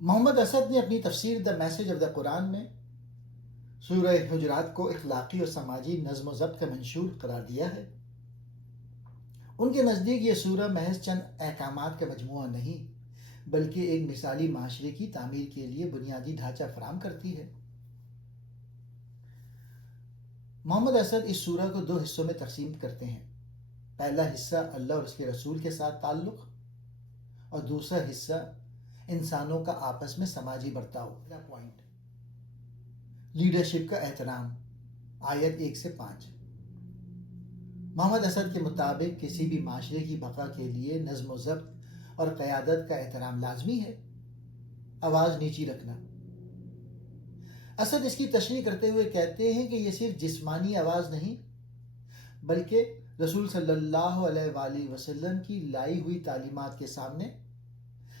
محمد اسد نے اپنی تفسیر دا میسج آف دا قرآن میں سورہ حجرات کو اخلاقی اور سماجی نظم و ضبط کا منشور قرار دیا ہے۔ ان کے نزدیک یہ سورہ محض چند احکامات کا مجموعہ نہیں بلکہ ایک مثالی معاشرے کی تعمیر کے لیے بنیادی ڈھانچہ فراہم کرتی ہے۔ محمد اسد اس سورہ کو 2 حصوں میں تقسیم کرتے ہیں۔ پہلا حصہ اللہ اور اس کے رسول کے ساتھ تعلق اور دوسرا حصہ انسانوں کا آپس میں سماجی برتاؤ۔ پہلا پوائنٹ، لیڈرشپ کا احترام، آیت 1 سے 5۔ محمد اسد کے مطابق کسی بھی معاشرے کی بقا کے لیے نظم و ضبط اور قیادت کا احترام لازمی ہے۔ آواز نیچی رکھنا۔ اسد اس کی تشریح کرتے ہوئے کہتے ہیں کہ یہ صرف جسمانی آواز نہیں بلکہ رسول صلی اللہ علیہ وآلہ وسلم کی لائی ہوئی تعلیمات کے سامنے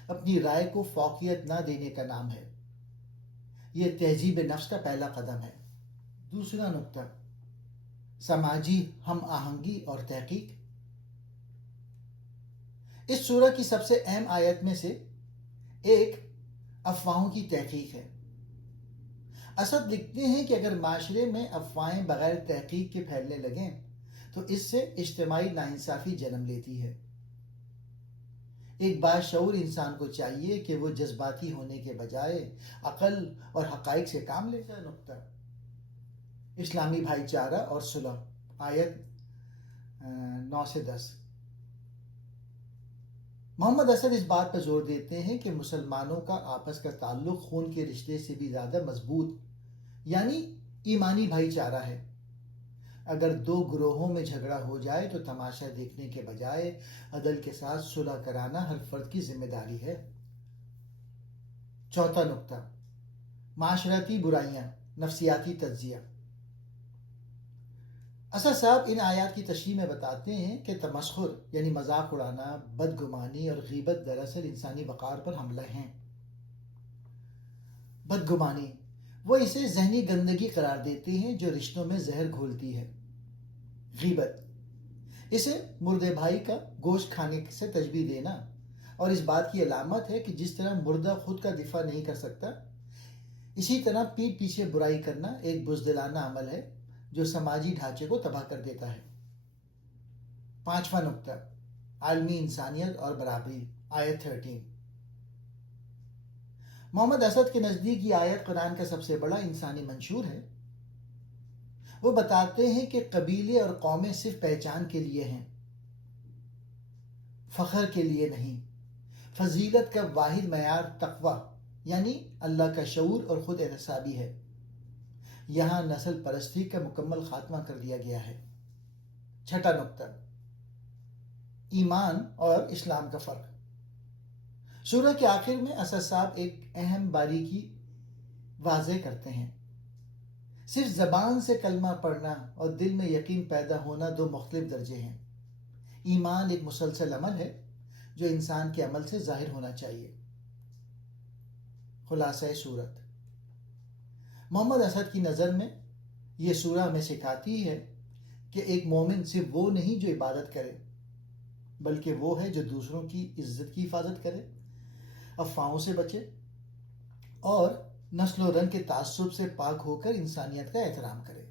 اپنی رائے کو فوقیت نہ دینے کا نام ہے۔ یہ تہذیب نفس کا پہلا قدم ہے۔ دوسرا نقطہ، سماجی ہم آہنگی اور تحقیق۔ اس سورہ کی سب سے اہم آیت میں سے ایک افواہوں کی تحقیق ہے۔ اسد لکھتے ہیں کہ اگر معاشرے میں افواہیں بغیر تحقیق کے پھیلنے لگیں تو اس سے اجتماعی ناانصافی جنم لیتی ہے۔ ایک باشعور انسان کو چاہیے کہ وہ جذباتی ہونے کے بجائے عقل اور حقائق سے کام لے۔ نقطہ، اسلامی بھائی چارہ اور صلح، آیت 9 سے 10۔ محمد اسد اس بات پر زور دیتے ہیں کہ مسلمانوں کا آپس کا تعلق خون کے رشتے سے بھی زیادہ مضبوط یعنی ایمانی بھائی چارہ ہے۔ اگر 2 گروہوں میں جھگڑا ہو جائے تو تماشا دیکھنے کے بجائے عدل کے ساتھ صلح کرانا ہر فرد کی ذمہ داری ہے۔ چوتھا نقطہ، معاشرتی برائیاں، نفسیاتی تجزیہ۔ اسد صاحب ان آیات کی تشریح میں بتاتے ہیں کہ تمسخر یعنی مذاق اڑانا، بدگمانی اور غیبت دراصل انسانی وقار پر حملہ ہیں۔ بدگمانی، وہ اسے ذہنی گندگی قرار دیتے ہیں جو رشتوں میں زہر گھولتی ہے۔ غیبت، اسے مردے بھائی کا گوشت کھانے سے تشبیہ دینا اور اس بات کی علامت ہے کہ جس طرح مردہ خود کا دفاع نہیں کر سکتا اسی طرح پیٹھ پیچھے برائی کرنا ایک بزدلانہ عمل ہے جو سماجی ڈھانچے کو تباہ کر دیتا ہے۔ پانچواں نقطہ، عالمی انسانیت اور برابری، آیت 13۔ محمد اسد کے نزدیک یہ آیت قرآن کا سب سے بڑا انسانی منشور ہے۔ وہ بتاتے ہیں کہ قبیلے اور قومیں صرف پہچان کے لیے ہیں، فخر کے لیے نہیں۔ فضیلت کا واحد معیار تقوی یعنی اللہ کا شعور اور خود احتسابی ہے۔ یہاں نسل پرستی کا مکمل خاتمہ کر دیا گیا ہے۔ چھٹا نقطہ، ایمان اور اسلام کا فرق۔ سورہ کے آخر میں اسد صاحب ایک اہم باریکی واضح کرتے ہیں۔ صرف زبان سے کلمہ پڑھنا اور دل میں یقین پیدا ہونا 2 مختلف درجے ہیں۔ ایمان ایک مسلسل عمل ہے جو انسان کے عمل سے ظاہر ہونا چاہیے۔ خلاصہ صورت، محمد اسد کی نظر میں یہ سورہ ہمیں سکھاتی ہے کہ ایک مومن صرف وہ نہیں جو عبادت کرے بلکہ وہ ہے جو دوسروں کی عزت کی حفاظت کرے، افواہوں سے بچے اور نسل و رنگ کے تعصب سے پاک ہو کر انسانیت کا احترام کرے۔